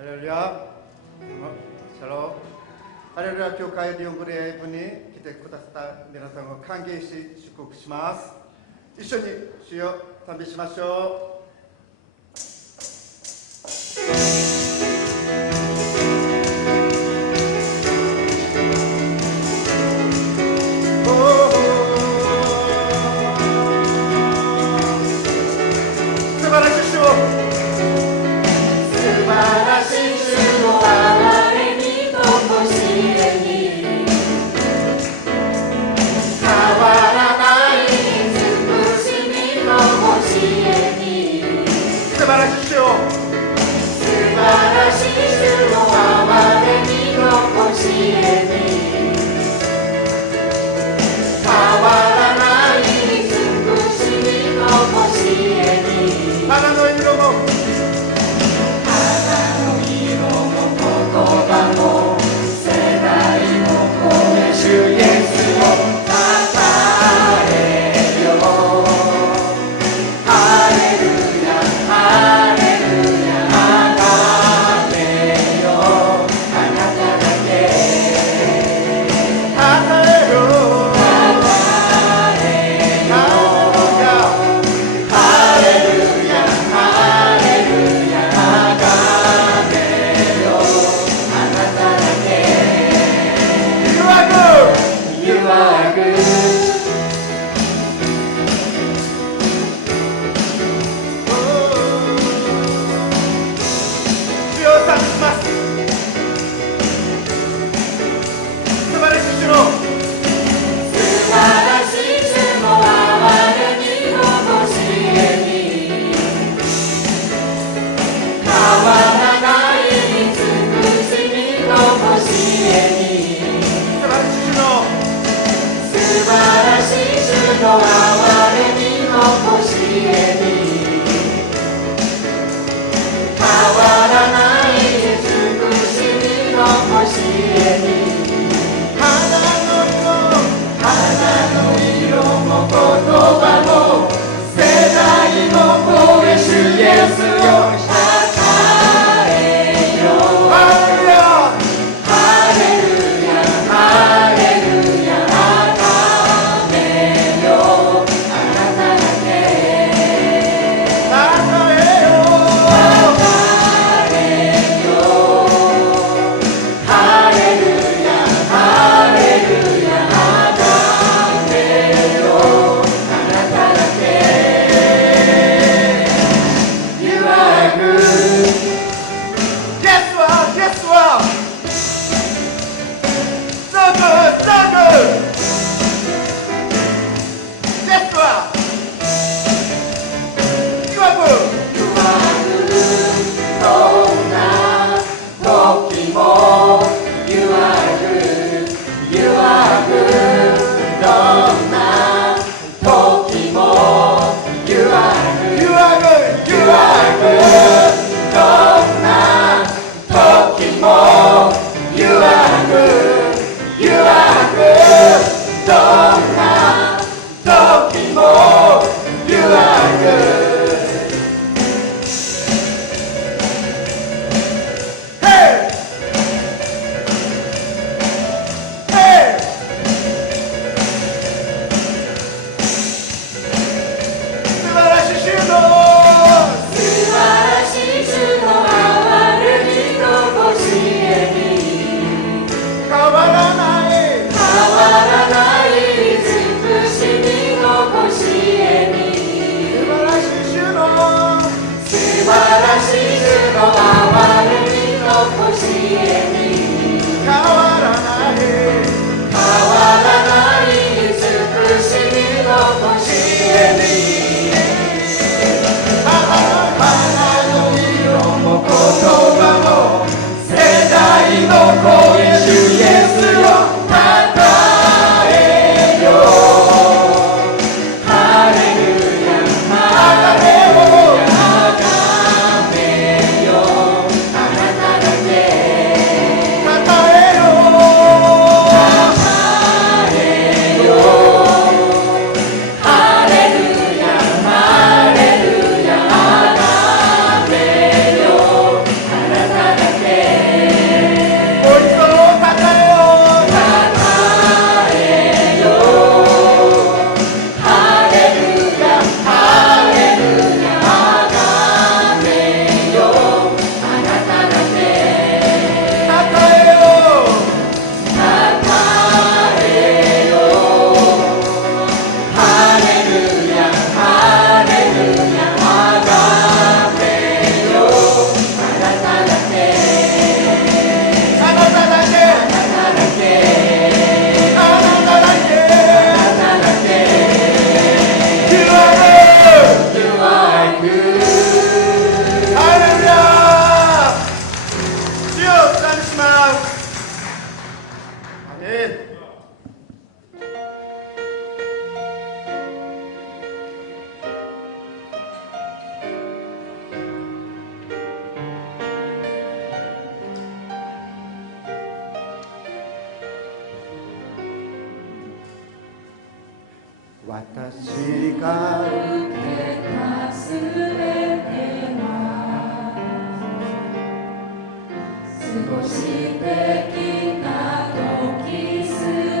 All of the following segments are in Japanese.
ハレルヤ、シャロー。ハレルヤ教会リオングレイブに来てくださった皆さんを歓迎し祝福します。一緒に主を賛美しましょう。花の色私が受けたすべては過ごしてきた時す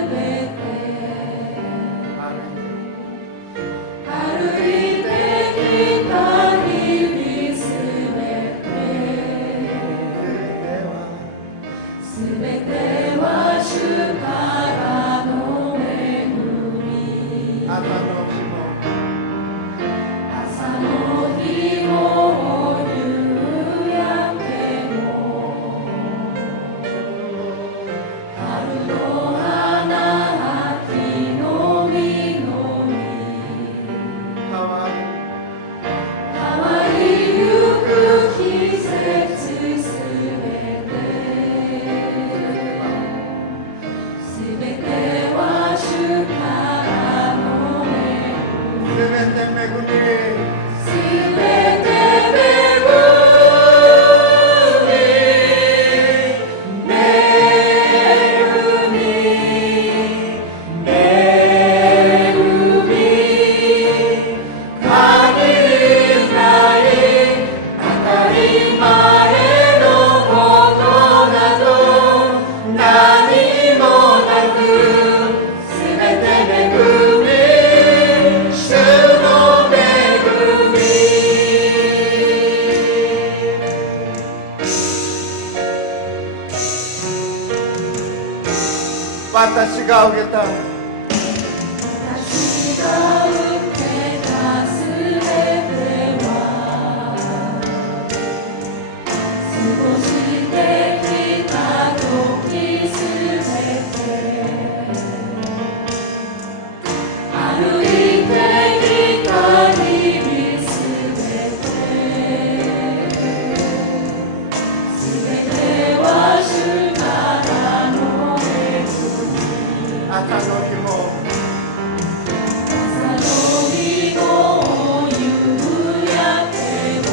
べて歩いてきた日々すべてすべては主からの恵み朝の日も夕焼けも春の花秋の実変わりゆく季節すべてすべては主からの恵みすべて恵みすべて私が受けた私が受けたすべては過ごしてきた時すべて歩いてきた日々すべてすべては主からの恵み朝の日も朝の日も夕焼けも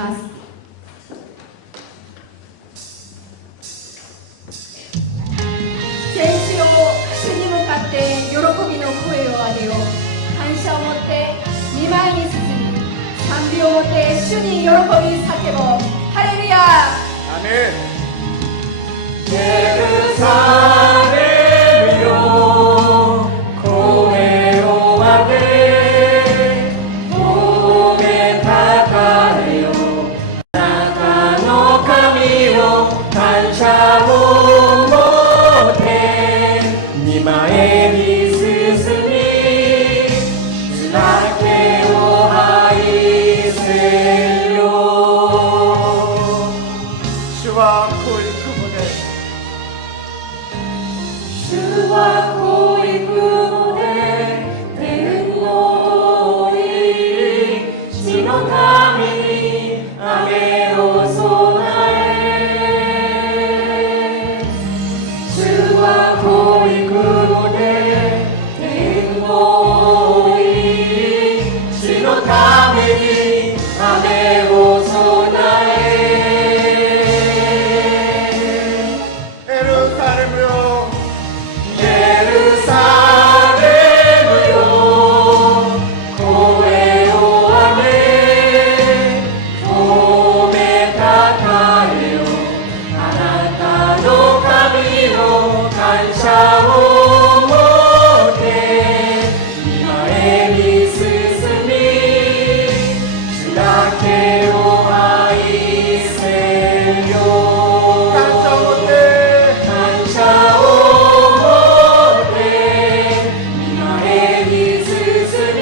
ます。天使を主に向かって喜びの声を上げよう。感謝を持って御前に進み、賛美を持って主に喜び叫ぼう。ハレルヤ。アメン。エルサレムよ、声を上げ、褒めたたえよ。あなたの神を感謝を持って御前に進み、主だけを愛せよ。主は濃い雲で、主は濃い雲で天を覆い、地の民に雨を備え。主は濃い雲で天を覆い、地の民に雨を備え。エルサレムよ、エルサレムよ、声を上げ、褒めたたえよ。あなたの神の感謝を持って御前に進み、主だけを愛せよ。感謝を持って、感謝を持って御前に進み、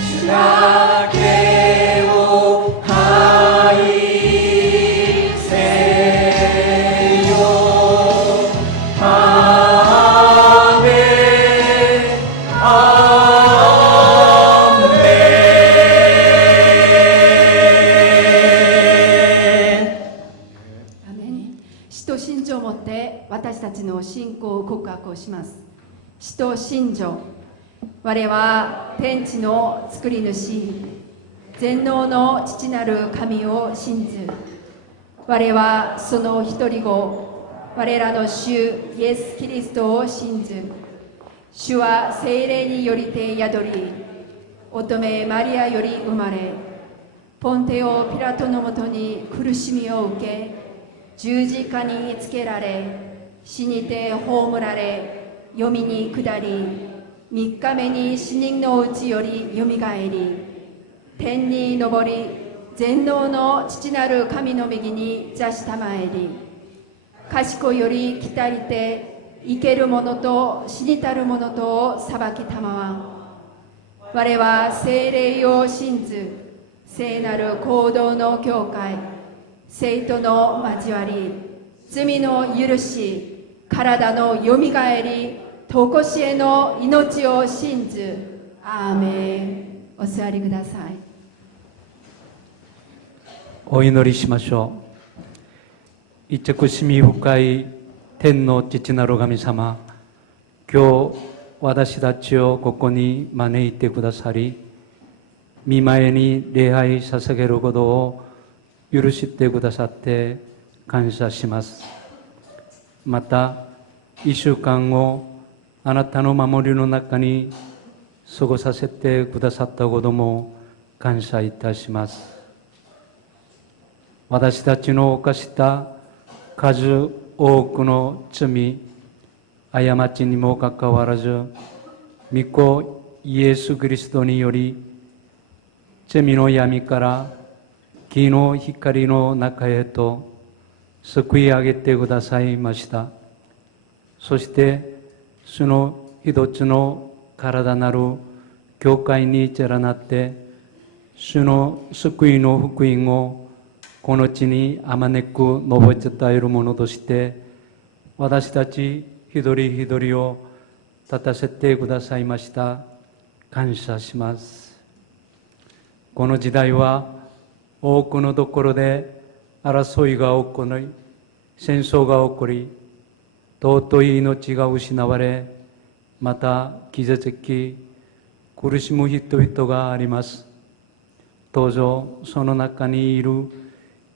主だけを愛せよ。アーメン、アーメン。アメン。使徒信条をもって私たちの信仰を告白をします。使徒信条。我は天地の作り主、全能の父なる神を信ず。我はその一人子、我らの主イエス・キリストを信ず。主は聖霊によりて宿り、乙女マリアより生まれ、ポンテオ・ピラトのもとに苦しみを受け、十字架につけられ、死にて葬られ、読みに下り、3日目に死人のうちよりよみがえり、天に昇り、全能の父なる神の右に座したまえり、賢より来たりて、生ける者と死にたる者とを裁きたまわ。我は聖霊を信ず、聖なる行動の教会、聖徒の交わり、罪の許し、体のよみがえり、とこしえの命を信ず。アーメン。お座りください。お祈りしましょう。慈しみ深い天の父なる神様、今日私たちをここに招いてくださり、御前に礼拝捧げることを許してくださって感謝します。また1週間をあなたの守りの中に過ごさせてくださったことも感謝いたします。私たちの犯した数多くの罪、過ちにもかかわらず、御子イエス・キリストにより、罪の闇から義の光の中へと救い上げてくださいました。そしてその一つの体なる教会に連なって、主の救いの福音をこの地にあまねく述べ伝えるものとして、私たち一人一人を立たせてくださいました。感謝します。この時代は多くのところで争いが起こり、戦争が起こり、尊い命が失われ、また傷つき苦しむ人々があります。どうぞその中にいる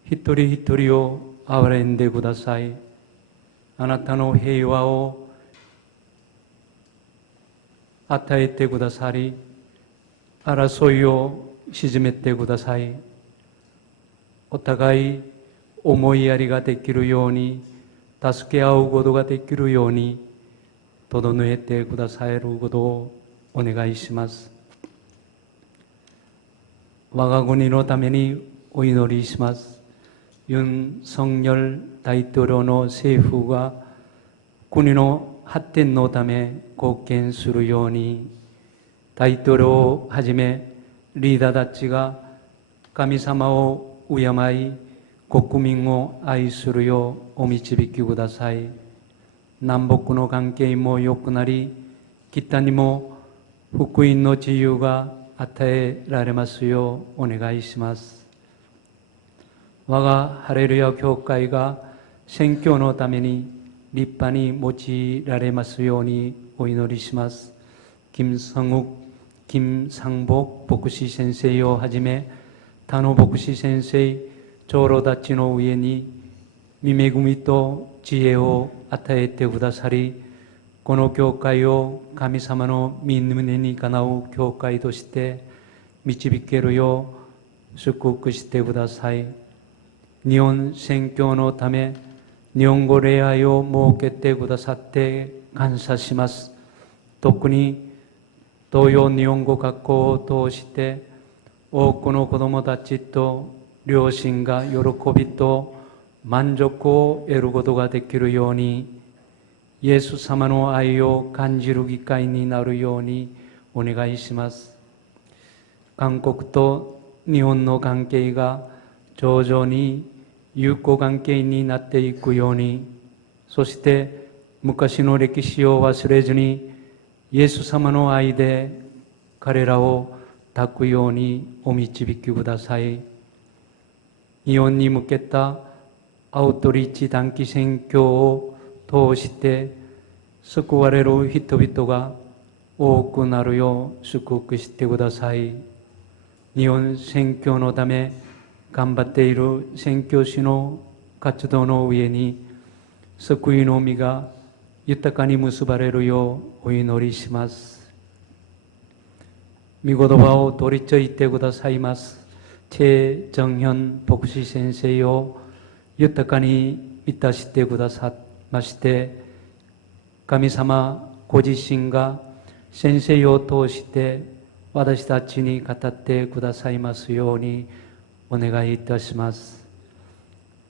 一人一人を憐れんでください。あなたの平和を与えてくださり、争いを鎮めてください。お互い思いやりができるように、助け合うことができるように整えてくださることをお願いします。我が国のためにお祈りします。ユン・ソンニョル大統領の政府が国の発展のため貢献するように、大統領をはじめリーダーたちが神様を敬い、国民を愛するようお導きください。南北の関係も良くなり、北にも福音の自由が与えられますようお願いします。我がハレルヤ教会が宣教のために立派に用いられますようにお祈りします。金正욱、金sang 복牧師先生をはじめ、他の牧師先生、長老たちの上に御恵みと知恵を与えてくださり、この教会を神様の御胸にかなう教会として導けるよう祝福してください。日本宣教のため日本語礼拝を設けてくださって感謝します。特に東洋日本語学校を通して多くの子どもたちと両親が喜びと満足を得ることができるように、イエス様の愛を感じる機会になるようにお願いします。韓国と日本の関係が徐々に友好関係になっていくように、そして昔の歴史を忘れずにイエス様の愛で彼らを抱くようにお導きください。日本に向けたアウトリーチ短期宣教を通して救われる人々が多くなるよう祝福してください。日本宣教のため頑張っている宣教師の活動の上に救いの実が豊かに結ばれるようお祈りします。御言葉を取り継いでくださいますチェ・ジョンヒョン牧師先生を豊かに満たしてくださいまして、神様ご自身が先生を通して私たちに語ってくださいますようにお願いいたします。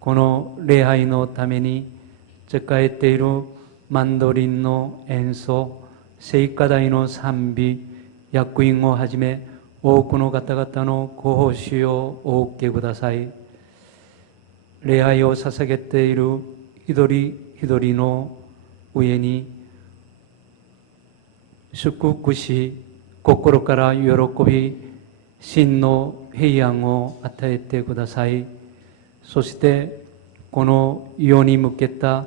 この礼拝のために使えているマンドリンの演奏、聖歌隊の賛美、役員をはじめ多くの方々のご奉仕をお受けください。礼拝を捧げている一人一人の上に祝福し、心から喜び、真の平安を与えてください。そしてこの世に向けた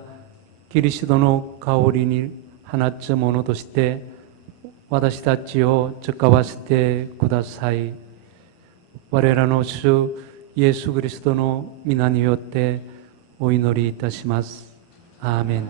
キリストの香りに放つものとして私たちを使わせてください。我らの主イエス・キリストの皆によってお祈りいたします。アーメン。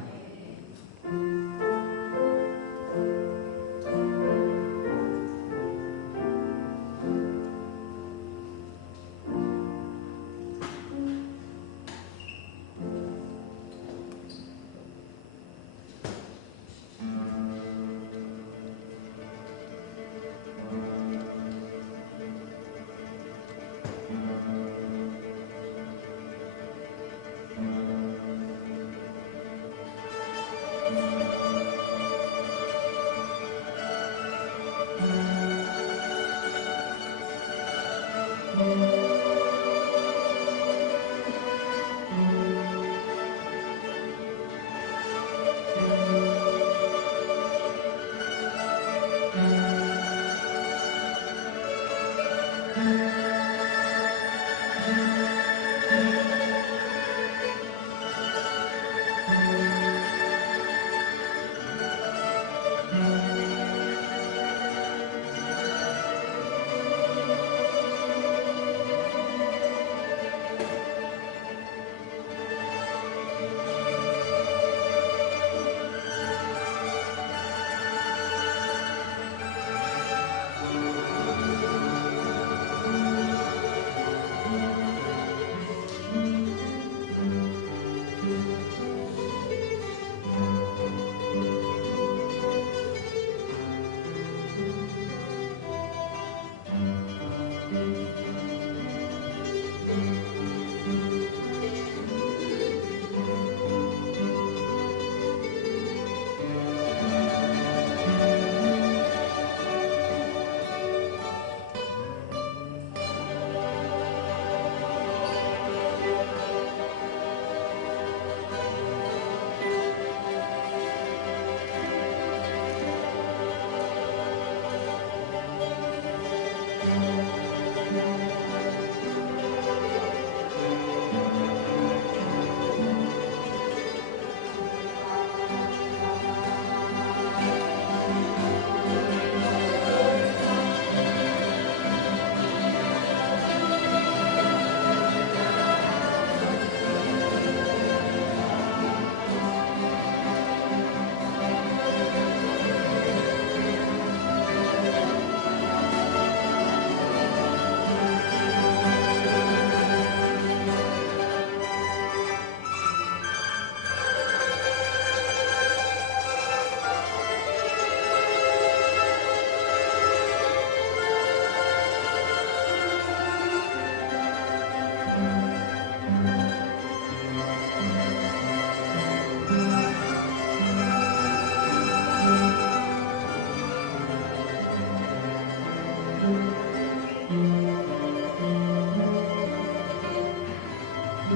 あ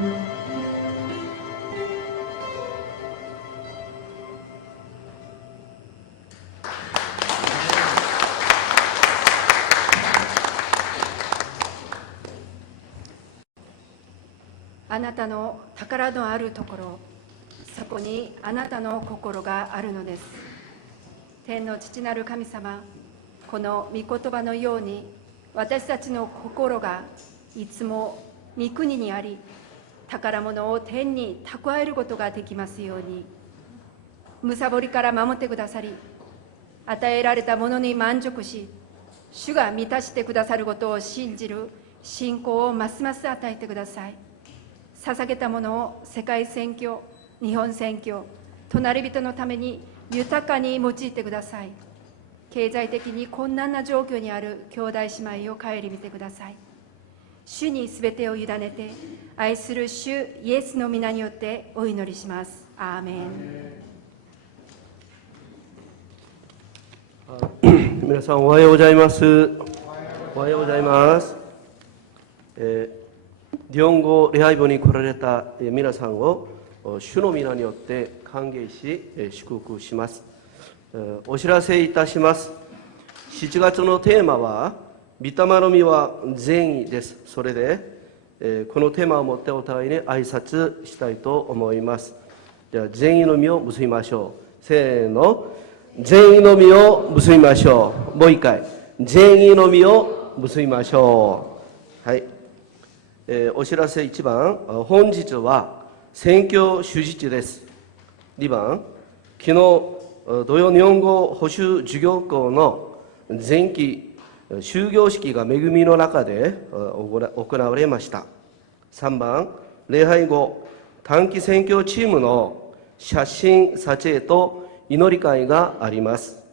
なたの宝のあるところ、そこにあなたの心があるのです。天の父なる神様、この御言葉のように私たちの心がいつも御国にあり、宝物を天に蓄えることができますように、貪りから守ってくださり、与えられたものに満足し、主が満たしてくださることを信じる信仰をますます与えてください。捧げたものを世界宣教、日本宣教、隣人のために豊かに用いてください。経済的に困難な状況にある兄弟姉妹を顧みてください。主にすべてを委ねて、愛する主イエスの皆によってお祈りします。アーメン。皆さんおはようございます。おはようございます。日本語礼拝簿に来られた皆さんを主の皆によって歓迎し祝福します。お知らせいたします。7月のテーマは御霊の実は善意です。それでこのテーマを持ってお互いに挨拶したいと思います。じゃあ善意の実を結びましょう。せーの、善意の実を結びましょう。もう一回、善意の実を結びましょう。はい。お知らせ1番、本日は宣教主日です。2番、昨日土曜日本語補習授業校の前期終業式が恵みの中で行われました。3番、礼拝後短期宣教チームの写真撮影と祈り会があります。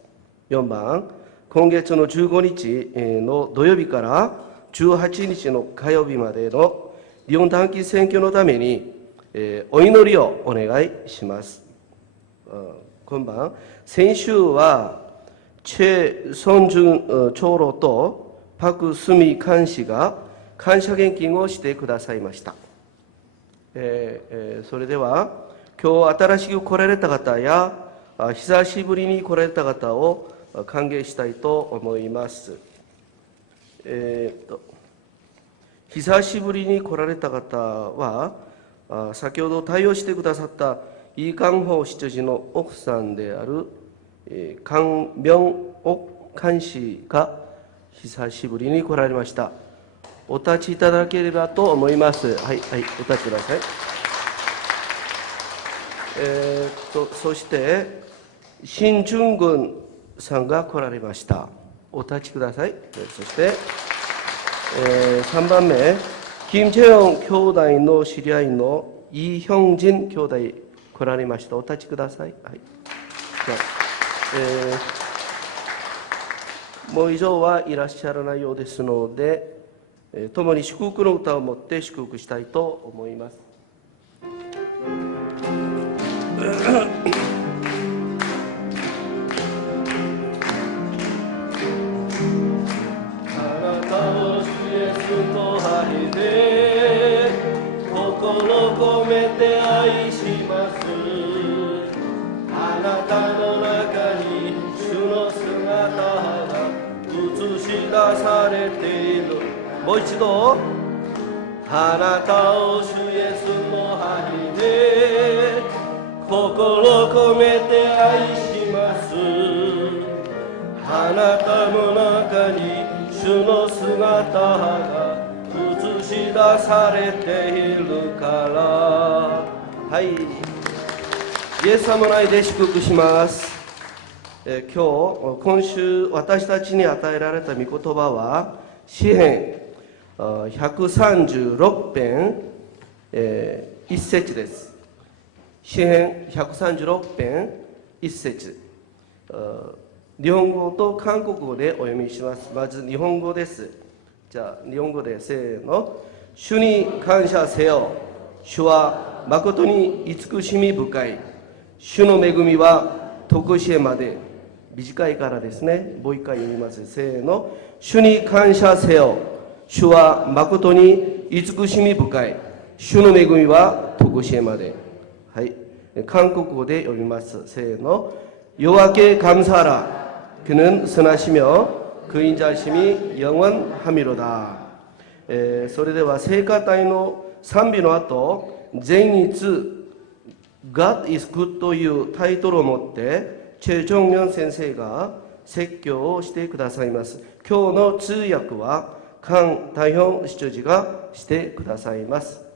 4番、今月の15日の土曜日から18日の火曜日までの日本短期選挙のために、お祈りをお願いします。今晩、先週はチェ・ソンジュン長老とパク・スミ監視が感謝献金をしてくださいました。それでは今日新しく来られた方や久しぶりに来られた方を歓迎したいと思います。久しぶりに来られた方は、先ほど対応してくださったイ・カンホ執事の奥さんであるカン・ミョンオ監視が久しぶりに来られました。お立ちいただければと思います。はい、はい、お立ちください。そして、シン・ジュングンさんが来られました。お立ちください。そして、3番目、キム・チェヨン兄弟の知り合いのイ・ヒョンジン兄弟来られました。お立ちください。はい。もう以上はいらっしゃらないようですので、共に祝福の歌を持って祝福したいと思います。心込めて愛します。あなたの中に主の姿が映し出されている。もう一度、あなたを主イエスの愛で心込めて愛します。あなたの中に主の姿が映し出されているから。はい、イエス様の愛で祝福します。今週私たちに与えられた御言葉は詩編136編1節です。詩編136編1節、日本語と韓国語でお読みします。まず日本語です。じゃあ日本語でせーの。主に感謝せよ。主は誠に慈しみ深い。主の恵みは常しえまで。短いからですね。もう一回読みます。せーの。主に感謝せよ。主は誠に慈しみ深い。主の恵みはとこしえまで。はい。韓国語で読みます。せーの。여호와께 감사하라. 그는 선하시며 그 인자심이 영원하미로다. それでは聖歌隊の賛美の後、前日 God is good というタイトルを持ってチェ・ジョンミョン先生が説教をしてくださいます。今日の通訳はカン・タヒョン司事がしてくださいます。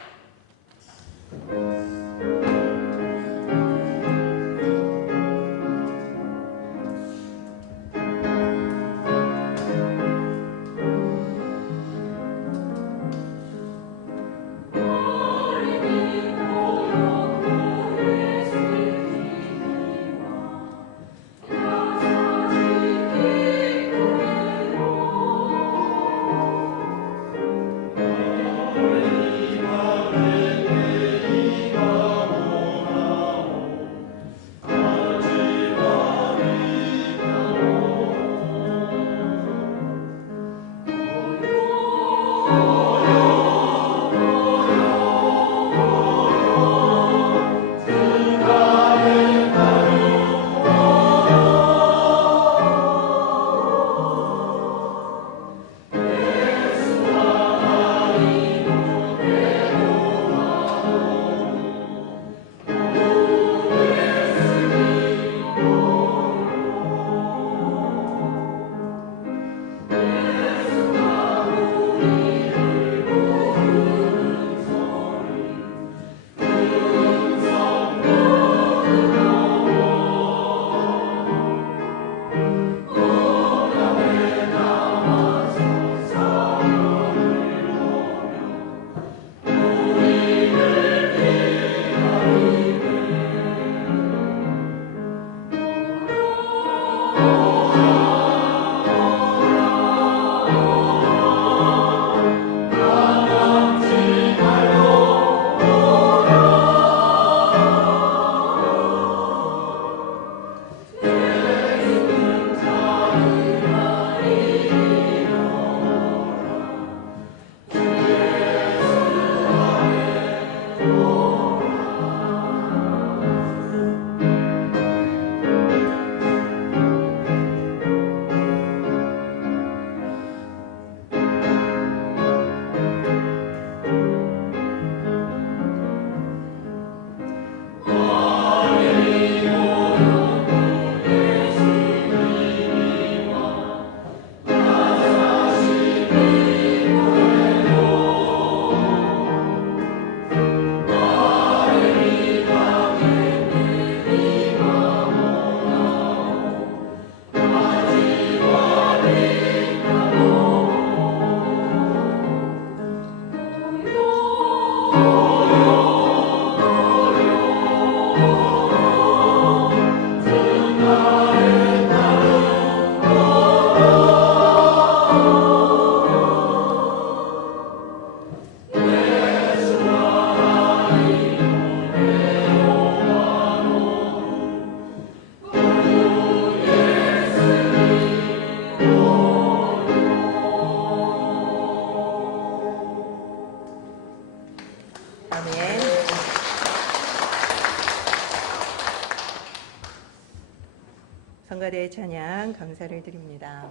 성가대의 찬양 감사를 드립니다.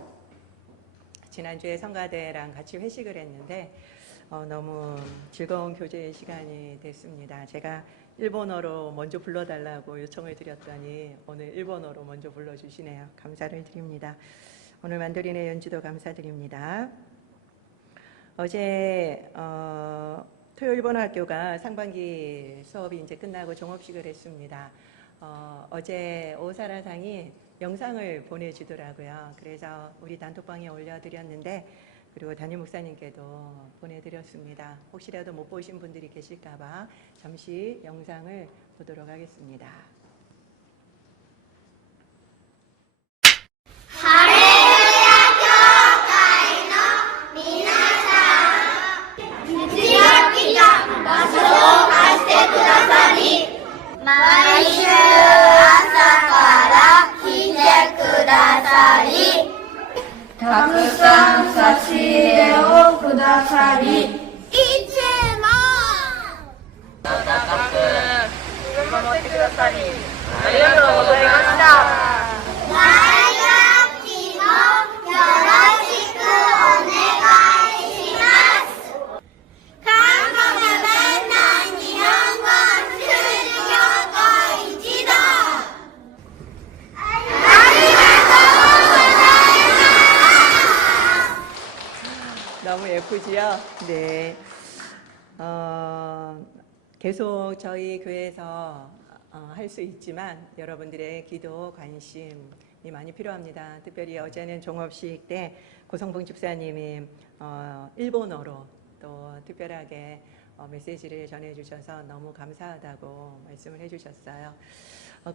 지난주에 성가대랑 같이 회식을 했는데 너무 즐거운 교제의 시간이 됐습니다. 제가 일본어로 먼저 불러달라고 요청을 드렸더니 오늘 일본어로 먼저 불러주시네요. 감사를 드립니다. 오늘 만도린의 연주도 감사드립니다. 어제 토요일본어학교가 상반기 수업이 이제 끝나고 종업식을 했습니다. 어제 오사라상이 영상을 보내주더라고요. 그래서 우리 단톡방에 올려드렸는데 그리고 담임 목사님께도 보내드렸습니다. 혹시라도 못 보신 분들이 계실까봐 잠시 영상을 보도록 하겠습니다. 毎週朝から来てくださり、たくさん差し入れをくださり、いつも 바쁘지요? 네. 계속 저희 교회에서 할 수 있지만 여러분들의 기도, 관심이 많이 필요합니다. 특별히 어제는 종업식 때 고성봉 집사님이 일본어로 또 특별하게 메시지를 전해주셔서 너무 감사하다고 말씀을 해주셨어요.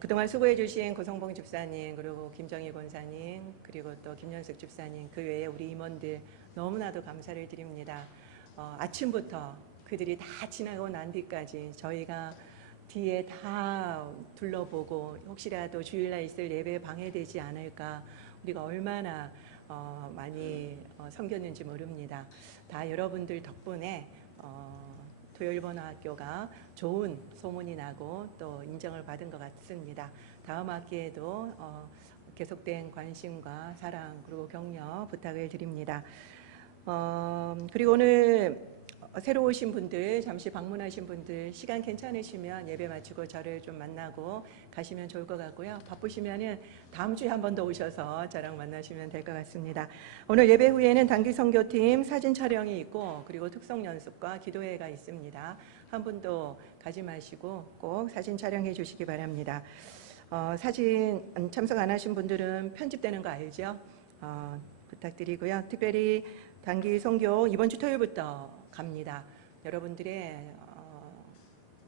그동안 수고해주신 고성봉 집사님, 그리고 김정희 권사님, 그리고 또 김연숙 집사님, 그 외에 우리 임원들 너무나도 감사를 드립니다. 아침부터 그들이 다 지나고 난 뒤까지 저희가 뒤에 다 둘러보고 혹시라도 주일날 있을 예배 방해되지 않을까, 우리가 얼마나 많이 섬겼는지 모릅니다. 다 여러분들 덕분에 도요일본어학교가 좋은 소문이 나고 또 인정을 받은 것 같습니다. 다음 학기에도 계속된 관심과 사랑 그리고 격려 부탁을 드립니다. 그리고 오늘 새로 오신 분들, 잠시 방문하신 분들 시간 괜찮으시면 예배 마치고 저를 좀 만나고 가시면 좋을 것 같고요. 바쁘시면은 다음 주에 한 번 더 오셔서 저랑 만나시면 될 것 같습니다. 오늘 예배 후에는 단기 선교팀 사진 촬영이 있고 그리고 특성 연습과 기도회가 있습니다. 한 분도 가지 마시고 꼭 사진 촬영해 주시기 바랍니다. 사진 참석 안 하신 분들은 편집되는 거 알죠? 부탁드리고요. 특별히 단기 선교 이번 주 토요일부터 갑니다. 여러분들의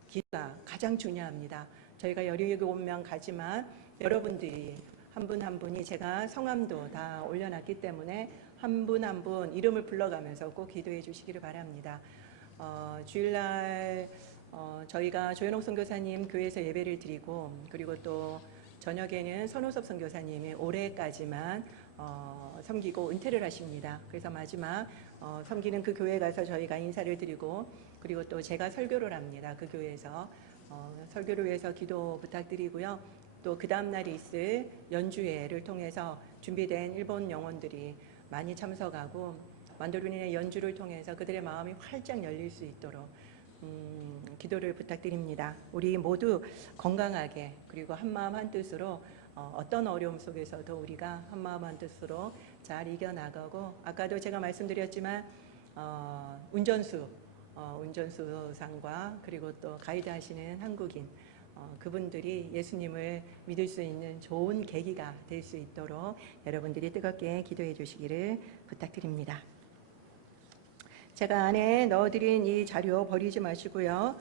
기도가 가장 중요합니다. 저희가 17명 가지만 여러분들이 한 분 한 분이 제가 성함도 다 올려놨기 때문에 한 분 한 분 이름을 불러가면서 꼭 기도해 주시기를 바랍니다. 주일날 저희가 조현옥 선교사님 교회에서 예배를 드리고 그리고 또 저녁에는 선호섭 선교사님이 올해까지만 섬기고 은퇴를 하십니다. 그래서 마지막 섬기는 그 교회에 가서 저희가 인사를 드리고 그리고 또 제가 설교를 합니다. 그 교회에서 설교를 위해서 기도 부탁드리고요. 또 그 다음 날이 있을 연주회를 통해서 준비된 일본 영혼들이 많이 참석하고 만도르니의 연주를 통해서 그들의 마음이 활짝 열릴 수 있도록 기도를 부탁드립니다. 우리 모두 건강하게 그리고 한마음 한뜻으로 어떤 어려움 속에서도 우리가 한마음 한뜻으로 잘 이겨나가고 아까도 제가 말씀드렸지만 운전수상과 그리고 또 가이드 하시는 한국인 그분들이 예수님을 믿을 수 있는 좋은 계기가 될 수 있도록 여러분들이 뜨겁게 기도해 주시기를 부탁드립니다. 제가 안에 넣어드린 이 자료 버리지 마시고요.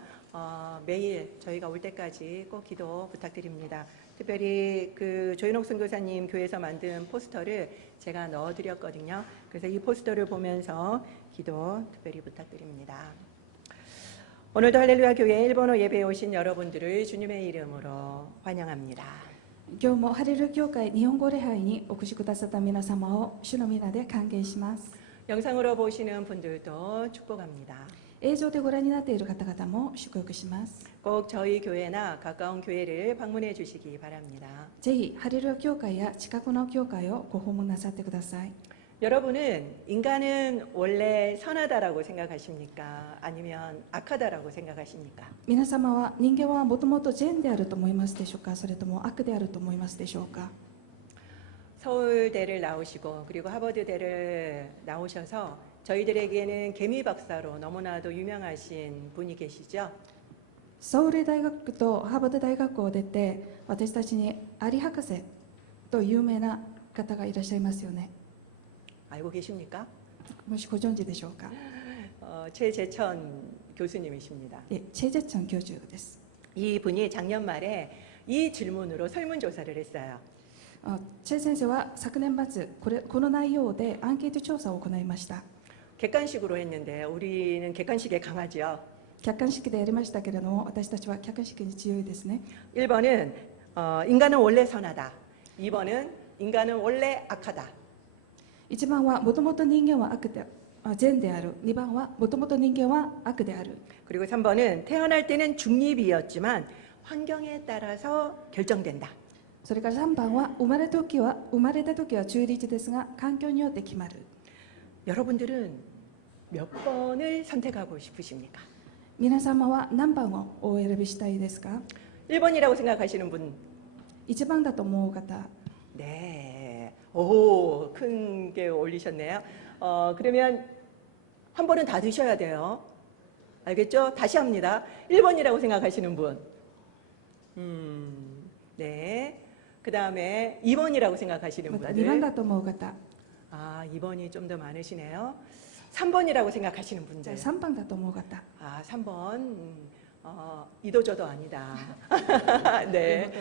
매일 저희가 올 때까지 꼭 기도 부탁드립니다. 특별히 그 조현옥 선교사님 교회에서 만든 포스터를 제가 넣어드렸거든요. 그래서 이 포스터를 보면서 기도 특별히 부탁드립니다. 오늘도 할렐루야 교회 일본어 예배에 오신 여러분들을 주님의 이름으로 환영합니다. 今日もハレル教会日本語礼拝にお越しくださった皆様を主の皆で歓迎します。 영상으로 보시는 분들도 축복합니다. 映像でご覧になっている方々も祝福します。 꼭 저희 교회나 가까운 교회를 방문해 주시기 바랍니다. ぜひハレルヤ教会や近くの教会をご訪問なさってください。 여러분은 인간은 원래 선하다라고 생각하십니까? 아니면 악하다라고 생각하십니까? 皆様は人間はもともと善であると思いますでしょうか、それとも悪であると思いますでしょうか。 서울대를 나오시고 그리고 하버드대를 나오셔서 저희들에게는 개미 박사로 너무나도 유명하신 분이 계시죠? ソウル大学とハーバード大学を出て私たちにアリ博士と有名な方がいらっしゃいますよね。 알고 계십니까? もしご存知でしょうか。 최재천 교수님이십니다. チェジェチョン教授です。 이 분이 작년 말에 이 질문으로 설문조사를 했어요. チェ先生は昨年末この内容でアンケート調査を行いました。 객관식으로 했는데 우리는 객관식에 강하죠. 客観式でやりましたけれども私たちは客観式に強いですね。 1번은 인간은 원래 선하다. 2번은 인간은 원래 악하다. 1番はもともと人間は善である。2番はもともと人間は悪である。 그리고 3번은 태어날 때는 중립이었지만 환경에 따라서 결정된다. それから3番は生まれた時は中立ですが環境によって決まる。 여러분들은 몇 번을 선택하고 싶으십니까? 皆様は何番をお選びしたいですか？ 1번이라고 생각하시는 분. 1番だと思う方。 네. 오, 큰 게 올리셨네요. 그러면 한 번은 다 드셔야 돼요. 알겠죠? 다시 합니다. 1번이라고 생각하시는 분. 네. 그 다음에 2번이라고 생각하시는 また2 분들. 番だと思う方、 아, 2번이 좀 더 많으시네요. 3번이라고 생각하시는 じゃあ 분들. 3番だと思う方、 아, 3번. 이도저도 아니다. 네.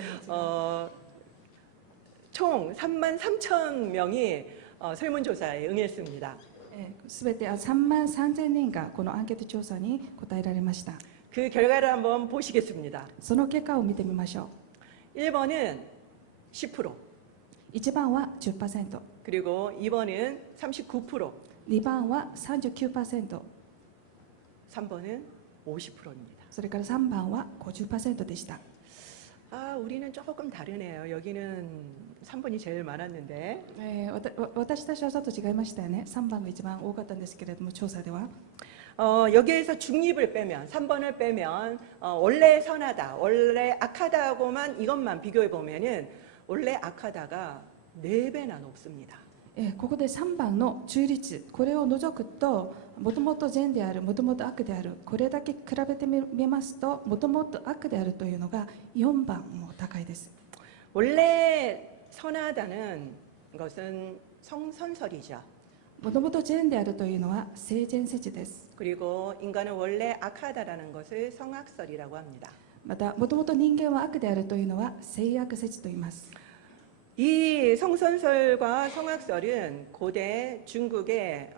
총 33,000명이 설문조사에 응했습니다. すべて3万3000人がこのアンケート調査に答えられました。 그 결과를 한번 보시겠습니다. その結果を見てみましょ 1번은 10%, う。1番は 10%、 그리고 2번은 39%, 2番は 39%、 3번은 50%입니다. それから3番は 50% でした。 아, 우리는 조금 다르네요. 여기는 3번이 제일 많았는데. 私たちはちょっと違いましたよね。3番が一番多かったんですけれども、調査では 여기에서 중립을 빼면, 3번을 빼면 원래 선하다, 원래 악하다하고만 이것만 비교해 보면은 원래 악하다가 4배나 높습니다. ここで3番の中立、これを除くと、もともと善である、もともと悪である、これだけ比べてみますと、もともと悪であるというのが4番も高いです。 원래 선하다는 것은 성선설이죠. もともと善であるというのは聖善説です。 그리고 인간은 원래 악하다라는 것을 성악설이라고 합니다. また、もともと人間は悪であるというのは聖悪説と言います。 이 성선설과 성악설은 고대 중국의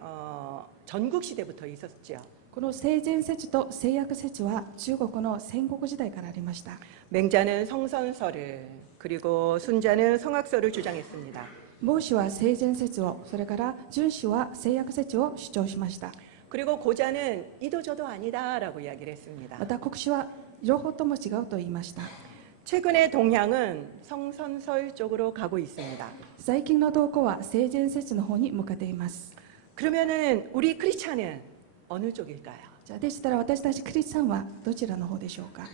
전국 시대부터 있었죠. この聖善説と聖悪説は中国の戦国時代からありました。 맹자는 성선설을 그리고 순자는 성악설을 주장했습니다. 孟子は聖善説を、それから荀子は聖悪説を主張しました。 그리고 고자는 이도저도 아니다라고 이야기를 했습니다. また国師は両方とも違うと言いました。 최근의 동향은 성선설 쪽으로 가고 있습니다. 最近の動向は聖善説の方に向かっています。 그러면은 우리 크리스찬은 어느 쪽일까요? じゃあでしたら私たちクリスチャンはどちらの方でしょうか。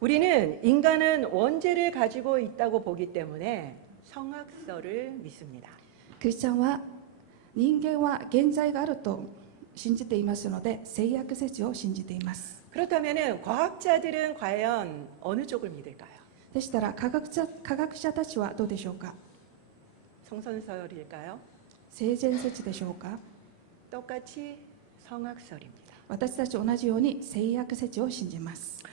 우리는 인간은 원죄를 가지고 있다고 보기 때문에 성악설을 믿습니다. クリスチャンは人間は現在があると信じていますので、聖悪説を信じています。 그렇다면은 과학자들은 과연 어느 쪽을 믿을까요? でしたら科学者たちはどうでしょうか。 성선설일까요? 聖善説でしょうか。 똑같이 성악설입니다. 私たち同じように聖悪説を信じます。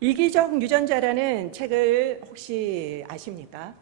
이기적 유전자라는 책을 혹시 아십니까?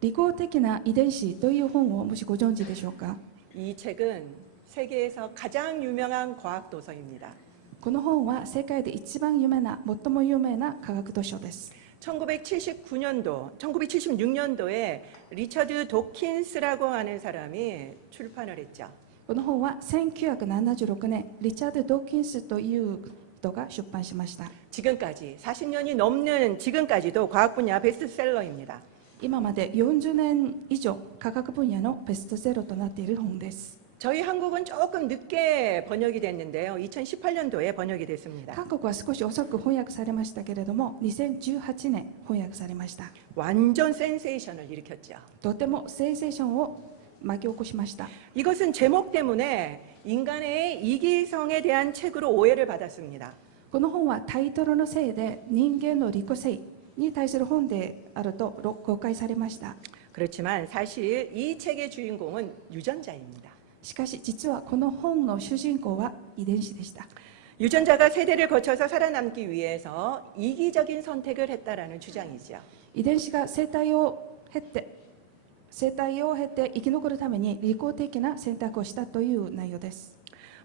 利口的な遺伝子という本をもしご存知でしょうか。 이 책은 세계에서 가장 유명한 과학 도서입니다. この本は世界で一番有名な、最も有名な科学図書です。 1976년도에 리처드 도킨스라고 하는 사람이 출판을 했죠. この本は1976年、リチャード・ドーキンスという人が出版しました。 지금까지 40년이 넘는 지금까지도 과학 분야 베스트셀러입니다. 今まで40年以上科学分野のベストセラーとなっている本です。 저희 한국은 조금 늦게 번역이 됐는데요. 2018년도에 번역이 됐습니다. 韓国は少し遅く翻訳されましたけれども、2018年翻訳されました。 완전 센세이션을 일으켰죠. とてもセンセーションを巻き起こしました。 이것은 제목 때문에 인간의 이기성에 대한 책으로 오해를 받았습니다. この本はタイトルのせいで人間の利己性に対する本であると誤解されました。 그렇지만 사실 이 책의 주인공은 유전자입니다. しかし実はこの本の主人公は遺伝子でした。 유전자가 세대를 거쳐서 살아남기 위해서 이기적인 선택을 했다라는 주장이죠. 遺伝子が生態を経て生き残るために利己的な選択をしたという内容です。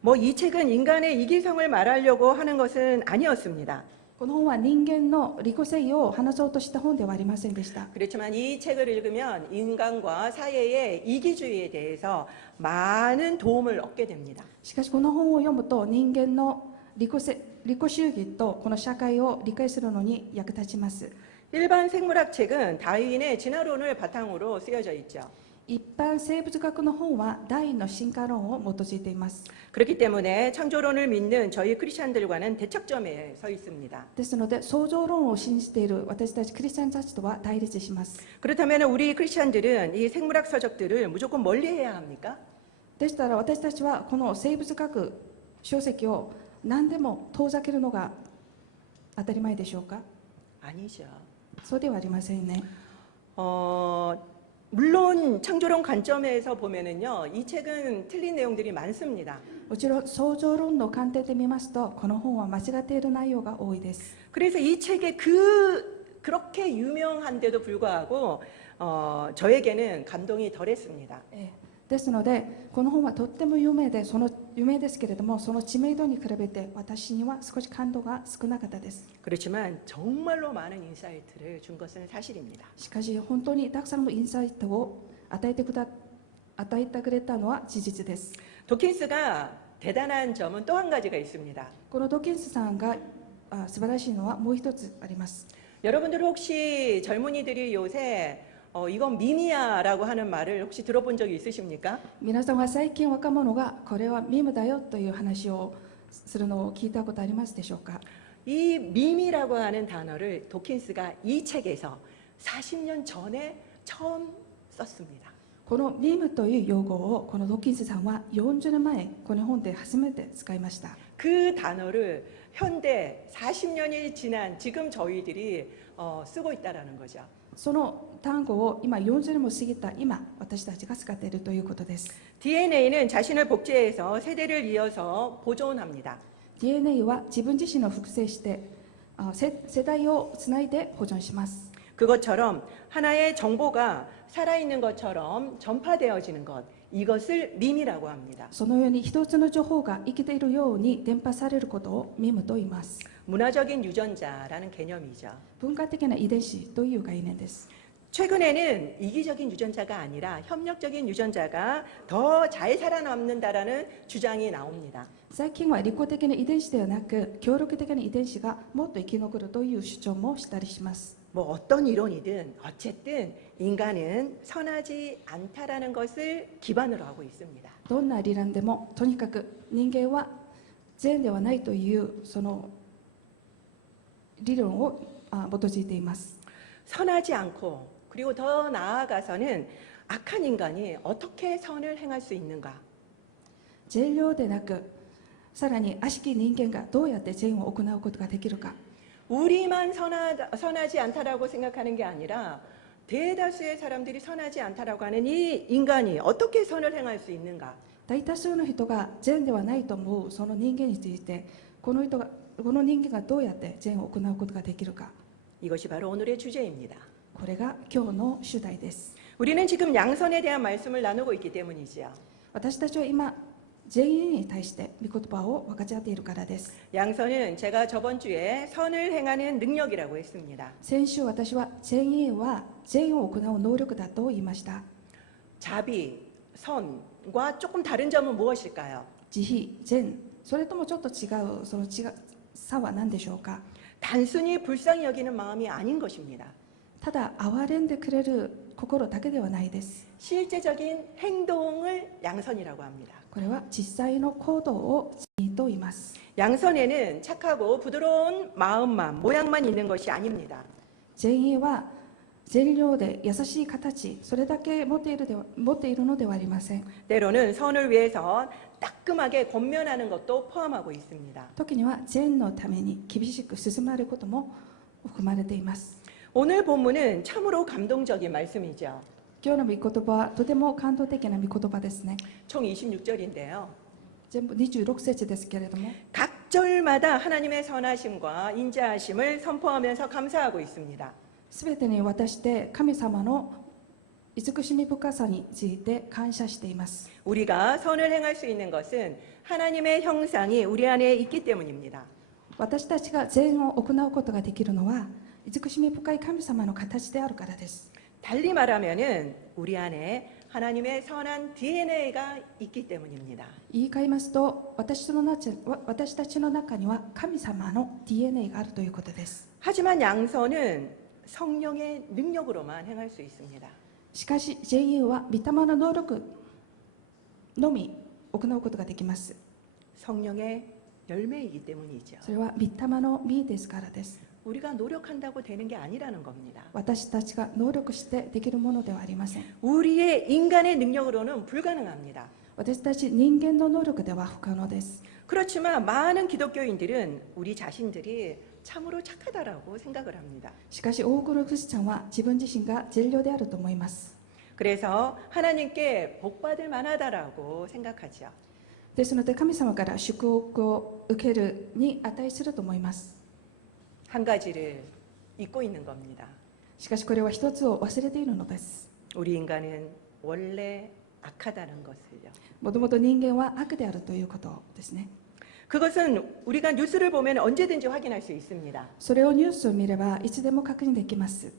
뭐 이 책은 인간의 이기성을 말하려고 하는 것은 아니었습니다. この本は人間の利己性を話そうとした本ではありませんでした。 그렇지만 이 책을 읽으면 인간과 사회의 이기주의에 대해서 많은 도움을 얻게 됩니다. しかしこの本を読むと人間の利己主義とこの社会を理解するのに役立ちます。 일반 생물학 책은 다윈의 진화론을 바탕으로 쓰여져 있죠. 一般生物学の本はダーウィンの進化論を基づいています。 그렇기 때문에 창조론을 믿는 저희 크리스찬들과는 대척점에 서 있습니다. ですので創造論を信じている私たちクリスチャンたちとは対立します。 그렇다면 우리 크리스찬들은 이 생물학 서적들을 무조건 멀리해야 합니까? でしたら私たちはこの生物学書籍を何でも遠ざけるのが当たり前でしょうか？ 아니죠. そうではありませんね。 물론 창조론 관점에서 보면은요, 이 책은 틀린 내용들이 많습니다. もちろん創造論の観点で見ますとこの本は間違っている内容が多いです。 그래서 이 책에 그렇게 유명한데도 불구하고 저에게는 감동이 덜했습니다. ですのでこの本はとっても有名ですけれどもその知名度に比べて私には少し感動が少なかったです。 그렇지만 정말로 많은 인사이트를 준 것은 사실입니다. しかし本当にたくさんのインサイトを与えてくれたのは事実です。 도킨스가 대단한 점은 또 한 가지가 있습니다. このドキンスさんが素晴らしいのはもう一つあります。 여러분들 혹시 젊은이들이 요새 이건 밈이야라고 하는 말을 혹시 들어본 적이 있으십니까? 皆さんは最近若者がこれはミムだよという話をするのを聞いたことありますでしょうか？ 이 밈이라고 하는 단어를 도킨스가 이 책에서 40년 전에 처음 썼습니다. このミムという用語をこのドキンスさんは40年前この本で初めて使いました。 그 단어를 현대 40년이 지난 지금 저희들이 쓰고 있다라는 거죠. その単語を今40年も過ぎた今私たちが使っているということです。 DNA는 자신을 복제해서 세대를 이어서 보존합니다. DNA は自分自身の複製して世代をつないで保存します。 그것처럼 하나의 정보가 살아있는 것처럼 전파되어지는 것, 이것을 밈이라고 합니다. そのように一つの情報が生きているように伝播されることをミムと言います。 문화적인 유전자라는 개념이죠. 文化的な遺伝子という概念です。 최근에는 이기적인 유전자가 아니라 협력적인 유전자가 더 잘 살아남는다라는 주장이 나옵니다. 最近は利己的な遺伝子ではなく協力的な遺伝子がもっと生き残るという主張もしたりします。 뭐 어떤 이론이든 어쨌든 인간은 선하지 않다라는 것을 기반으로 하고 있습니다. どんな理論でもとにかく人間は善ではないというその理論を基づいています。 선하지 않고 그리고 더 나아가서는 악한 인간이 어떻게 선을 행할 수 있는가? 善良でなくさらに悪しき人間がどうやって善を行うことができるか。 우리만 선하지 않다라고 생각하는 게 아니라 대다수의 사람들이 선하지 않다라고 하는 이 인간이 어떻게 선을 행할 수 있는가? 大多数の人が善ではないと思うその人間についてこの人間がどうやって善を行うことができるか。 이것이 바로 오늘의 주제입니다. これが今日の主題です。 우리는 지금 양선에 대한 말씀을 나누고 있기 때문이지요. 私たちは今善意に対して御言葉を分かち合っているからです。 양선은 제가 저번 주에 선을 행하는 능력이라고 했습니다. 先週私は善意は善を行う能力だと言いました。 자비, 선과 조금 다른 점은 무엇일까요? 慈悲、善、それともちょっと違うその差は何でしょうか。 단순히 불쌍히 여기는 마음이 아닌 것입니다. ただ憐れんでくれる心だけではないです。 실제적인 행동을 양선이라고 합니다. これは実際の行動を善意と言います。 양선에는 착하고 부드러운 마음만, 모양만 있는 것이 아닙니다. 善意は善良で優しい形、それだけ持っているのではありません。 때로는 선을 위해서 따끔하게 권면하는 것도 포함하고 있습니다. 時には善のために厳しく進まれることも含まれています。 오늘 본문은 참으로 감동적인 말씀이죠. 今日の御言葉はとても感動的な御言葉ですね。 총 26절인데요. 全部26節ですけれども、 각 절마다 하나님의 선하심과 인자하심을 선포하면서 감사하고 있습니다. すべてにわたして神様の慈しみ深さについて感謝しています。 우리가 선을 행할 수 있는 것은 하나님의 형상이 우리 안에 있기 때문입니다. 私たちが善を行うことができるのは慈しみ深い神様の形であるからです。 달리 말하면은 우리 안에 하나님의 선한 DNA가 있기 때문입니다. 言い換えますと私たちの中には神様の DNA があるということです。 하지만 양선은 성령의 능력으로만 행할 수 있습니다. しかし善意は御霊の能力のみ行うことができます。 성령의 열매이기 때문이죠. それは御霊の実ですからです。 우리가 노력한다고 되는 게 아니라는 겁니다. 私たちが能力してできるものではありません。 우리의 인간의 능력으로는 불가능합니다. 私たち人間の能力では不可能です。 그렇지만 많은 기독교인들은 우리 자신들이 참으로 착하다라고 생각을 합니다. しかし多くのクリスチャンは自分自身が善良であると思います。 그래서 하나님께 복받을 만하다라고 생각하죠. ですので神様から祝福を受けるに値すると思います。 한 가지를 잊고 있는 겁니다. しかしこれは一つを忘れているのです。 우리 인간은 원래 악하다는 것을요. もともと人間は悪であるということですね。 그것은 우리가 뉴스를 보면 언제든지 확인할 수 있습니다. それをニュースを見ればいつでも確認できます。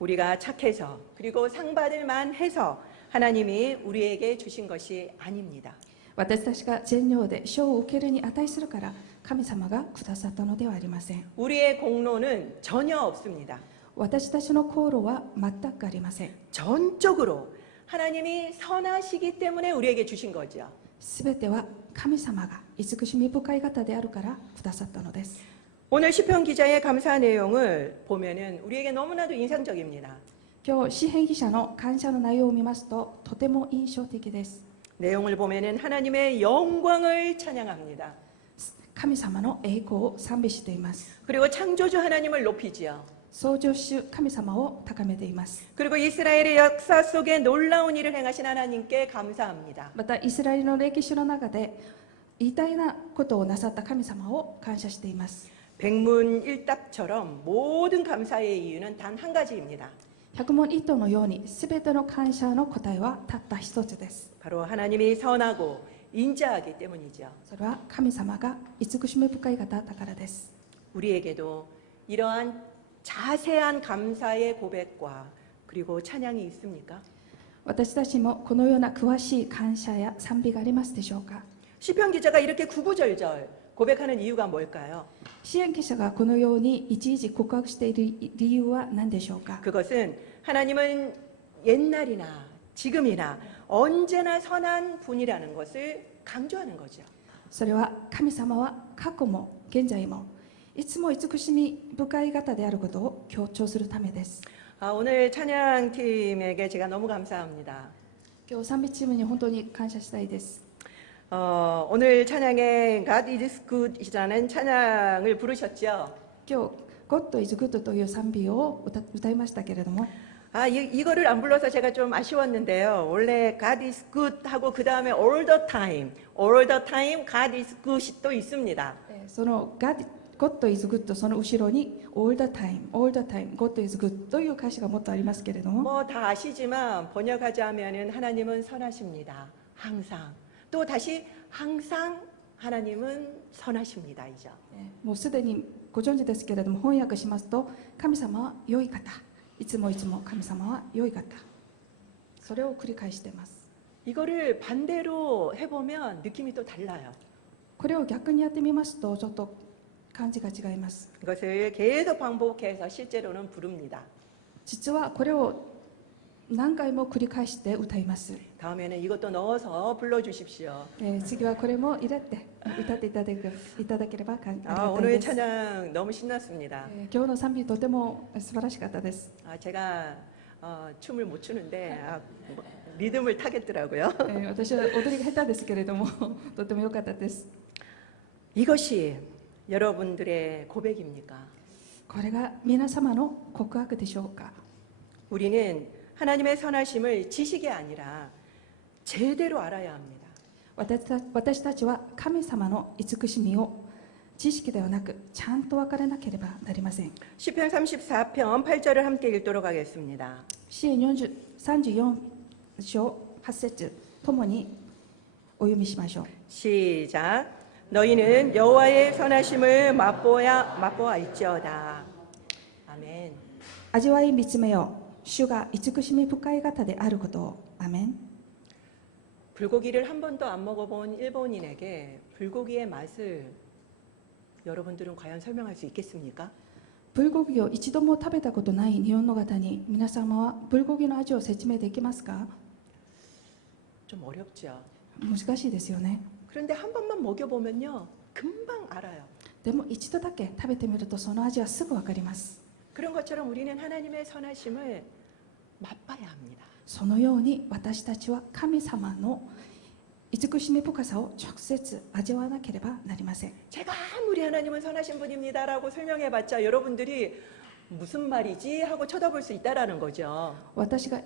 우리가 착해서 그리고 상 받을 만해서 하나님이 우리에게 주신 것이 아닙니다. 私たちが善良で賞を受けるに値するから神様がくださったのではありません。 우리의 공로는 전혀 없습니다. 私たちの功労は全くありません。 전적으로 하나님이 선하시기 때문에 우리에게 주신 거죠. すべては神様が慈しみ深い方であるからくださったのです。 오늘 시편 기자의 감사 내용을 보면은 우리에게 너무나도 인상적입니다. 今日詩編記者の感謝の内容を見ますととても印象的です。 내용을 보면은 하나님의 영광을 찬양합니다. 神様の栄光を賛美しています。 그리고 창조주 하나님을 높이지요. 創造主神様を高めています。 그리고 이스라엘의 역사 속에 놀라운 일을 행하신 하나님께 감사합니다. またイスラエルの歴史の中で偉大なことをなさった神様を感謝しています。 백문일답처럼 모든 감사의 이유는 단 한 가지입니다. 百問一答のようにすべての感謝の答えはたった一つです。 바로 하나님이 선하고 인자하기 때문이죠. それは神様が慈しみ深い方だからです。 우리에게도 이러한 자세한 감사의 고백과 그리고 찬양이 있습니까? 私たちもこのような詳しい感謝や賛美がありますでしょうか。 시편 기자가 이렇게 구구절절 고백하는 이유가 뭘까요? 支援記者がこのようにいちいち告白している理由は何でしょうか。 그것은 하나님은 옛날이나 지금이나 언제나 선한 분이라는 것을 강조하는 거죠. それは神様は過去も現在もいつも慈しみ深い方であることを強調するためです。 오늘 찬양팀에게 제가 너무 감사합니다. 今日賛美チームに本当に感謝したいです。 오늘 찬양에 God is Good이라는 찬양을 부르셨죠. 今日God is Goodという賛美を歌いましたけれども、 이거를 안 불러서 제가 좀 아쉬웠는데요. 원래 God is good 하고 그 다음에 all the time God is good 또 있습니다. その God is Good その後ろに all the time God is Good という歌詞がもっとありますけれども、 뭐 다 아시지만 번역하자면은 하나님은 선하십니다. 항상. 또 다시 항상 하나님은 선하십니다이죠. もうすでにご存知ですけれども翻訳しますと神様は良い方、いつもいつも神様は良い方、それを繰り返しています。 이거를 반대로 해보면 느낌이 또 달라요. これを逆にやってみますとちょっと感じが違います。 이것을 계속 반복해서 실제로는 부릅니다. 実はこれを何回も繰り返して歌います。 다음에는 이것도 넣어서 불러주십시오. 次はこれも入れて歌っていただければありがたい 오늘 です。 찬양 너무 신났습니다. 今日の賛美とても素晴らしかったです。 제가 춤을 못 추는데 리듬을 타겠더라고요. 私は踊りが下手ですけれどもとても良かったです。 이것이 여러분들의 고백입니까? これが皆様の告白でしょうか。 우리는 하나님의 선하심을 지식이 아니라 제대로 알아야 합니다. 私たちは神様の慈しみを知識ではなくちゃんと分からなければなりません。 시편 34편 8절을 함께 읽도록 하겠습니다. 詩篇34章8節ともにお読みしましょう。 시작. 너희는 여호와의 선하심을 맛보아있지어다. 아멘. 味わい見つめよう。主が慈しみ深い方であることを。アメン。 불고기를 한 번도 안 먹어본 일본인에게 불고기의 맛을 여러분들은 과연 설명할 수 있겠습니까? プルコギを一度も食べたことない日本の方に皆様はプルコギの味を説明できますか？ 좀 어렵죠. 難しいですよね。 그런데 한 번만 먹여보면요, 금방 알아요. でも一度だけ食べてみるとその味はすぐわかります。 그런 것처럼 우리는 하나님의 선하심을 맛봐야 합니다. そのように私たちは神様の慈しみ深さを直接味わわなければなりません。 제가 아무리 하나님은 선하신 분입니다라고 설명해봤자 여러분들이 무슨 말이지 하고 쳐다볼 수 있다라는 거죠. 私が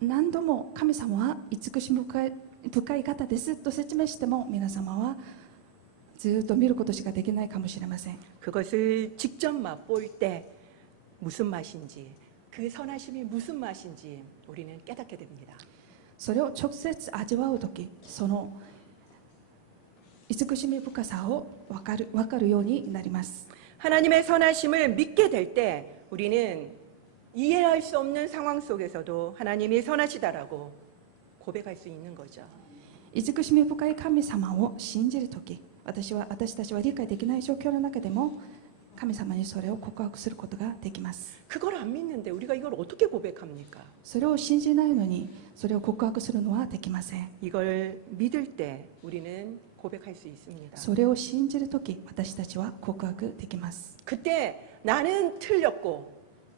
何度も神様は慈しみ深い方ですと説明しても皆様はずっと見ることしかできないかもしれません。 그것을 직접 맛볼 때 무슨 맛인지, 그 선하심이 무슨 맛인지 우리는 깨닫게 됩니다. それを直接味わうとき、その慈しみ深さを分かるようになります。 하나님의 선하심을 믿게 될 때 우리는 이해할 수 없는 상황 속에서도 하나님이 선하시다라고 고백할 수 있는 거죠. 慈しみ深い神様を信じるとき、私たちは理解できない状況の中でも神様にそれを告白することができます。 그걸 안 믿는데 우리가 이걸 어떻게 고백합니까? それを信じないのにそれを告白するのはできません。 이걸 믿을 때 우리는 고백할 수 있습니다. それを信じるとき、私たちは告白できます。 그때 나는 틀렸고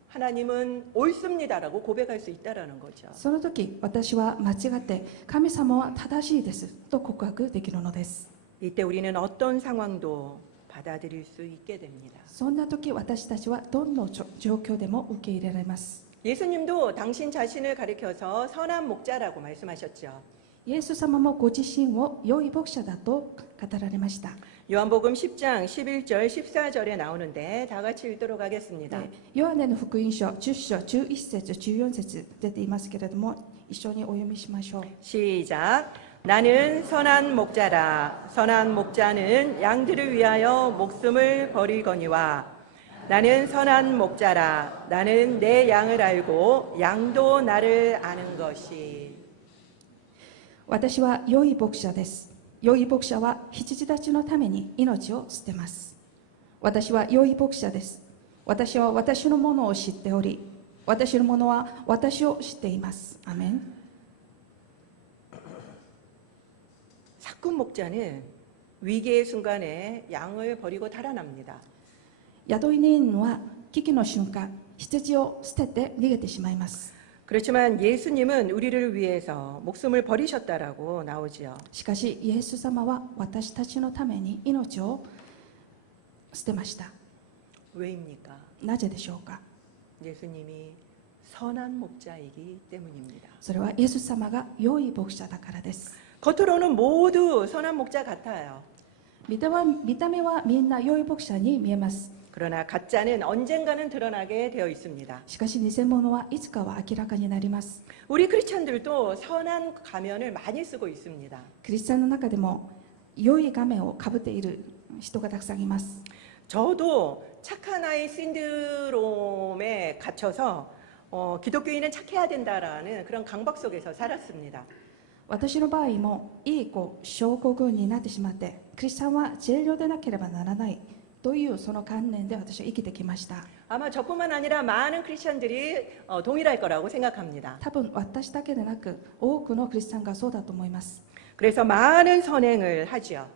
하나님은 옳습니다라고 고백할 수 있다라는 거죠. その時、私は間違って神様は正しいですと告白できるのです。 이때 우리는 어떤 상황도 받아들일 수 있게 됩니다. そんな時、私たちはどんな状況でも受け入れられます。 예수님도 당신 자신을 가리켜서 선한 목자라고 말씀하셨죠. イエス様もご自身を良い牧者だと語られました。 요한복음 10장 11절 14절에 나오는데 다 같이 읽도록 하겠습니다. ヨハネの福音書10章11節14節出ていますけれども、一緒にお読みしましょう。 시작. 나는 선한 목자라. 선한 목자는 양들을 위하여 목숨을 버리거니와. 나는 선한 목자라. 나는 내 양을 알고 양도 나를 아는 것이. 私は良い牧者です。良い牧者は羊たちのために命を捨てます。私は良い牧者です。私は私のものを知っており、私のものは私を知っています。アメン。 사꾼 목자는 위기의 순간에 양을 버리고 달아납니다. 雇い人は危機の瞬間、羊を捨てて逃げてしまいます。 그렇지만 예수님은 우리를 위해서 목숨을 버리셨다라고 나오지요. しかし、イエス様は私たちのために命を捨てました。 왜입니까? なぜでしょうか。 예수님이 선한 목자이기 때문입니다. それはイエス様が良い牧者だからです。 겉으로는 모두 선한 목자 같아요. 見た目はみんな良い牧者に見えます。 그러나 가짜는 언젠가는 드러나게 되어 있습니다. しかし偽物はいつかは明らかになります。 우리 크리스찬들도 선한 가면을 많이 쓰고 있습니다. クリスチャンの中でも良い画面をかぶっている人がたくさんいます。 저도 착한 아이 신드롬에 갇혀서 기독교인은 착해야 된다라는 그런 강박 속에서 살았습니다. 私の場合もいい子症候群になってしまって、クリスチャンは善良でなければならないというその観念で私は生きてきました。 아마 저뿐만 아니라 많은 크리스찬들이 동일할 거라고 생각합니다. 多分私だけでなく多くのクリスチャンがそうだと思います。 그래서 많은 선행을 하지요.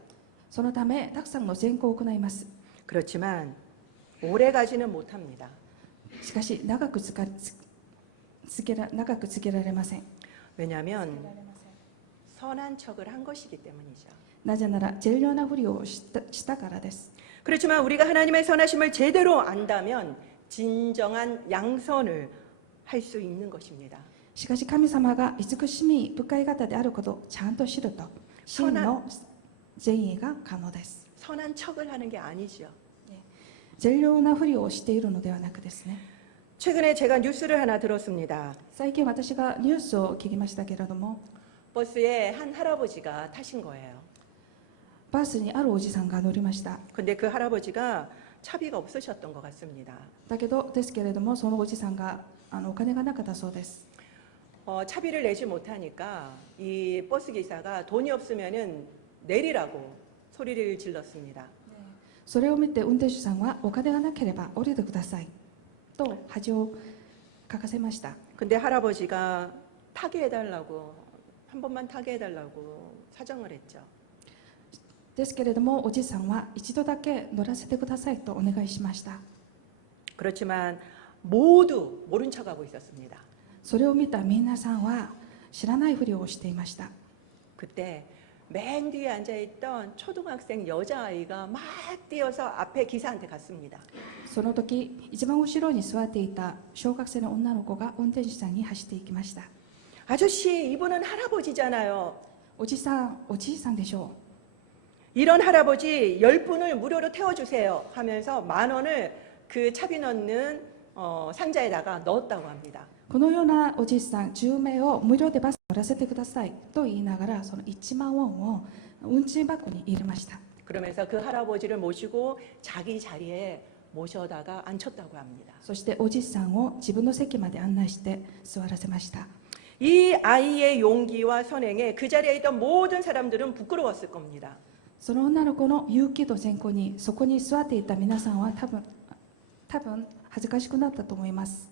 そのためたくさんの善行を行います。 그렇지만 오래 가지는 못합니다. しかし長く続けられません。 왜냐하면 선한 척을 한 것이기 때문이죠. なぜなら善良なふりをしたからです。 그렇지만 우리가 하나님의 선하심을 제대로 안다면 진정한 양선을 할 수 있는 것입니다. しかし神様が慈しみ深い方であることをちゃんと知ると真の善意が可能です。 선한 척을 하는 게 아니죠. 善良なふりをしているのではなくですね。 최근에 제가 뉴스를 하나 들었습니다. 最近私がニュースを聞きましたけれども、 버스에 한 할아버지가 타신 거예요. バスにあるおじさんが乗りました。 근데 그 할아버지가 차비가 없으셨던 것 같습니다. だけどですけれども、そのおじさんがお金がなかったそうです。 차비를 내지 못하니까 이 버스 기사가 돈이 없으면은 내리라고 소리를 질렀습니다. それを見て運転手さんはお金がなければ降りてくださいと恥をかかせました。 근데 할아버지가 타게 해달라고 한 번만 타게 해달라고 사정을 했죠. ですけれどもおじさんは一度だけ乗らせてくださいとお願いしました。 그렇지만 모두 모른 척하고 있었습니다. それを見た皆さんは知らないふりをしていました。 그때 맨 뒤에 앉아있던 초등학생 여자아이가 막 뛰어서 앞에 기사한테 갔습니다. その時一番後ろに座っていた小学生の女の子が運転手さんに走っていきました。 아저씨, 이분은 할아버지잖아요. おじさん、おじいさんでしょ 이런 할아버지 10분을 무료로 태워주세요 하면서 10,000원을 그 차비 넣는 상자에다가 넣었다고 합니다. う。このようなおじいさん10名を無料でバスに乗らせてくださいと言いながら、その1万ウォンを運賃箱に入れました。 그러면서 그 할아버지를 모시고 자기 자리에 모셔다가 앉혔다고 합니다. そしておじさんを自分の席まで案内して座らせました。 이 아이의 용기와 선행에 그 자리에 있던 모든 사람들은 부끄러웠을 겁니다. その女の子の勇気と善行にそこに座っていた皆さんは多分恥ずかしくなったと思います。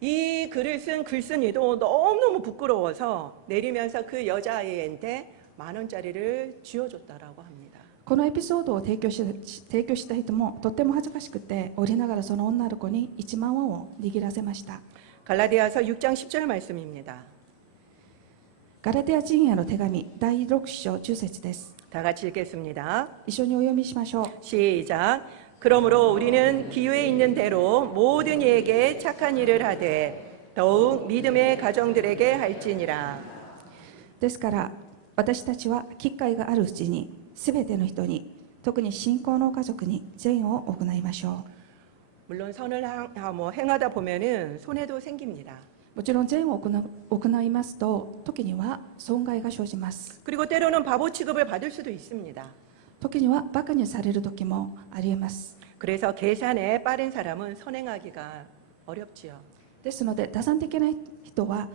이 글을 쓴 글쓴이도 너무너무 부끄러워서 내리면서 그 여자아이한테 10,000원짜리를 쥐어줬다라고 합니다. このエピソードを提供した人もとっても恥ずかしくて、降りながらその女の子に1万ウォンを握らせました。 갈라디아서 6장 10절 말씀입니다. ガラテヤ人への手紙第6章10節です。 다 같이 읽겠습니다. 一緒にお読みしましょう。 시작. 그러므로 우리는 기회 있는 대로 모든 이에게 착한 일을 하되 더욱 믿음의 가정들에게 할지니라. ですから私たちは機会があるうちにすべての人に、特に信仰の家族に善を行いましょ 물론 선을 행하다 보면은 손해도 생깁니다. う。もちろん善を行いますと時には損害が生じます。 그리고 때로는 바보 취급을 받을 수도 있습니다. 時にはバカにされる時もありえます。 그래서 계산에 빠른 사람은 선행하기가 어렵지요. ですので打算的な人は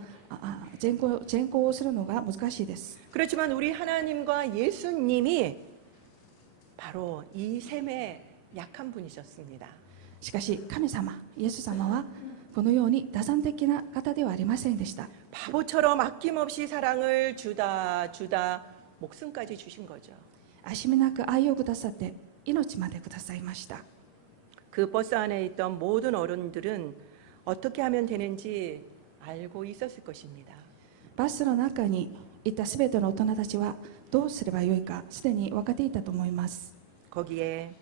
善行をするのが難しいです。 그렇지만 우리 하나님과 예수님이 바로 이 셈에 약한 분이셨습니다. しかし神様イエス様はこのように打算的な方ではありませんでした。 바보처럼 아낌없이 사랑을 주다 목숨까지 주신 거죠. 惜しみなく愛をくださって命までくださいました。 그 버스 안에 있던 모든 어른들은 어떻게 하면 되는지 알고 있었을 것입니다. バスの中にいたすべての大人たちはどうすればよいかすでに分かっていたと思います。 거기에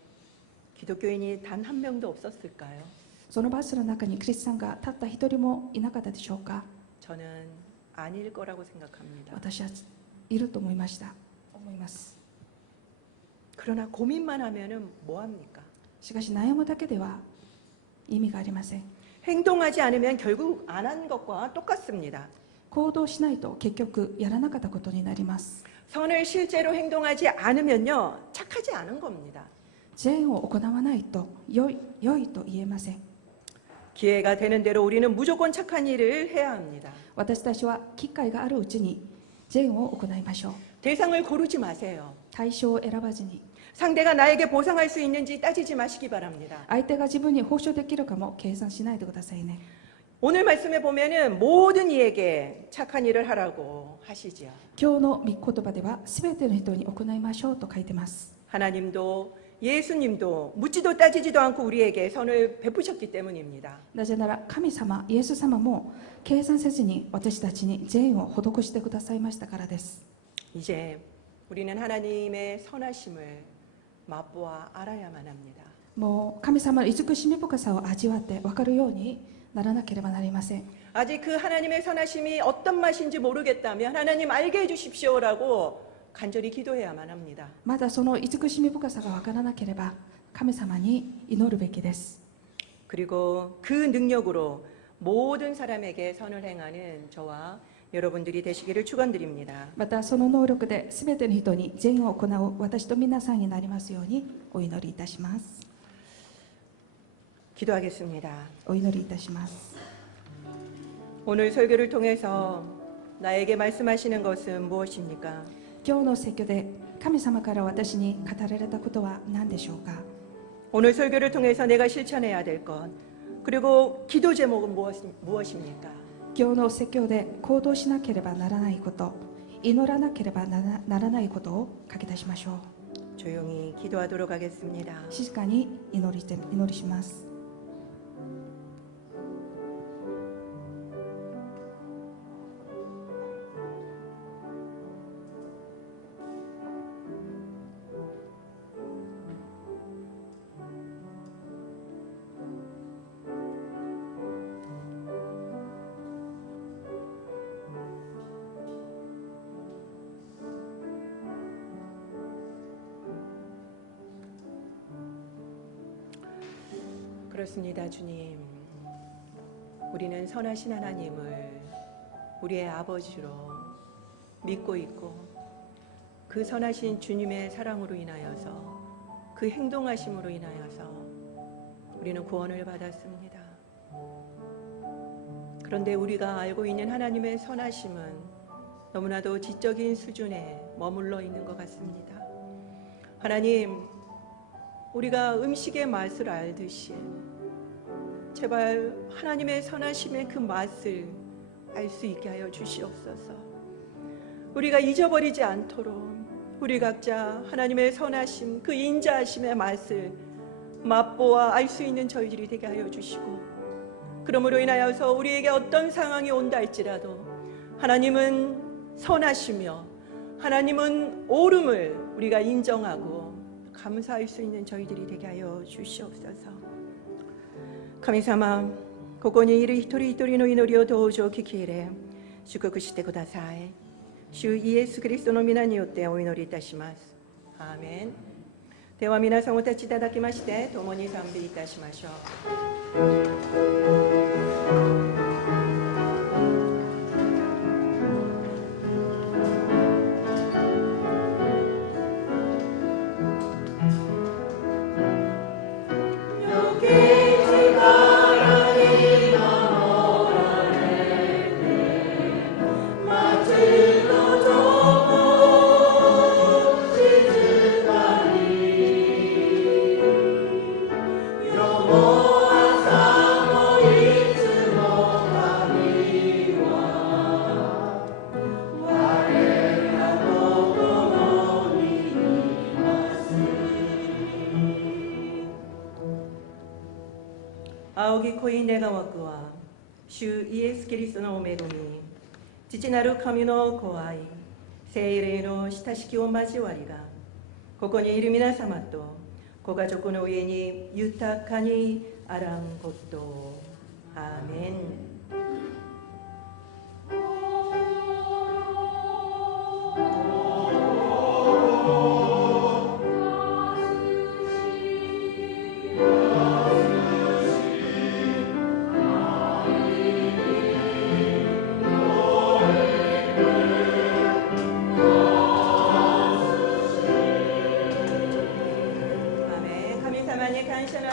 기독교인이 단 한 명도 없었을까요? そのバスの中にクリスチャンがたった一人もいなかったでしょうか。 저는 아닐 거라고 생각합니다. 私はいると思います。 그러나 고민만 하면은 뭐 합니까? しかし悩むだけでは意味がありません。 행동하지 않으면 결국 안 한 것과 똑같습니다. 行動しないと結局やらなかったことになります。 선을 실제로 행동하지 않으면요 착하지 않은 겁니다. 善を行わないと良いと言えません。 기회가 되는 대로 우리는 무조건 착한 일을 해야 합니다. 私たちは機会があるうちに善を行いましょう。 대상을 고르지 마세요. 対象を選ばずに、 상대가 나에게 보상할 수 있는지 따지지 마시기 바랍니다. 相手が自分に報奨できるかも計算しないでくださいね。 오늘 말씀에 보면은 모든 이에게 착한 일을 하라고 하시지요. 今日の御言葉では全ての人に行いましょうと書いてます。 하나님도 예수님도 묻지도 따지지도 않고 우리에게 선을 베푸셨기 때문입니다. なぜなら神様イエス様も計算せずに私たちに善を施してくださいましたからです。 이제 우리는 하나님의 선하심을 맛보아 알아야만 합니다. もう神様の慈しみ深さを味わって分かるようにならなければなりません。 아직 그 하나님의 선하심이 어떤 맛인지 모르겠다면 하나님 알게 해주십시오라고 간절히 기도해야만 합니다. まだその慈しみ深さが分からなければ神様に祈るべきです。 그리고 그 능력으로 모든 사람에게 선을 행하는 저와 여러분들이 되시기를 축원드립니다. またその能力で全ての人に善を行う私と皆さんになりますようにお祈りいたします。 기도하겠습니다. お祈りいたします。 오늘 설교를 통해서 나에게 말씀하시는 것은 무엇입니까? 今日の説教で神様から私に語られたことは何でしょうか。 오늘 설교를 통해서 내가 실천해야 될 것, 그리고 기도 제목은 무엇입니까? 今日の説教で行動しなければならないこと、祈らなければならないことを書き出しましょう。 조용히 기도하도록 하겠습니다. 静かに祈りします。 주 그렇습니다, 주님. 우리는 선하신 하나님을 우리의 아버지로 믿고 있고 그 선하신 주님의 사랑으로 인하여서 그 행동하심으로 인하여서 우리는 구원을 받았습니다. 그런데 우리가 알고 있는 하나님의 선하심은 너무나도 지적인 수준에 머물러 있는 것 같습니다. 하나님, 우리가 음식의 맛을 알듯이 제발 하나님의 선하심의 그 맛을 알 수 있게 하여 주시옵소서. 우리가 잊어버리지 않도록 우리 각자 하나님의 선하심, 그 인자하심의 맛을 맛보아 알 수 있는 저희들이 되게 하여 주시고, 그러므로 인하여서 우리에게 어떤 상황이 온다 할지라도 하나님은 선하시며 하나님은 옳음을 우리가 인정하고 감사할 수 있는 저희들이 되게 하여 주시옵소서. 神様、ここにいる一人一人の祈りをどうぞ聞き入れ祝福してください。主イエス・キリストの皆によってお祈りいたします。アーメン。では皆さんお立ちいただきまして共に賛美いたしましょう。仰ぎ恋願わくは主イエス・キリストのお恵み、父なる神のご愛、聖霊の親しきお交わりがここにいる皆様とご家族の上に豊かにあらんことを。アーメン。神様に感謝の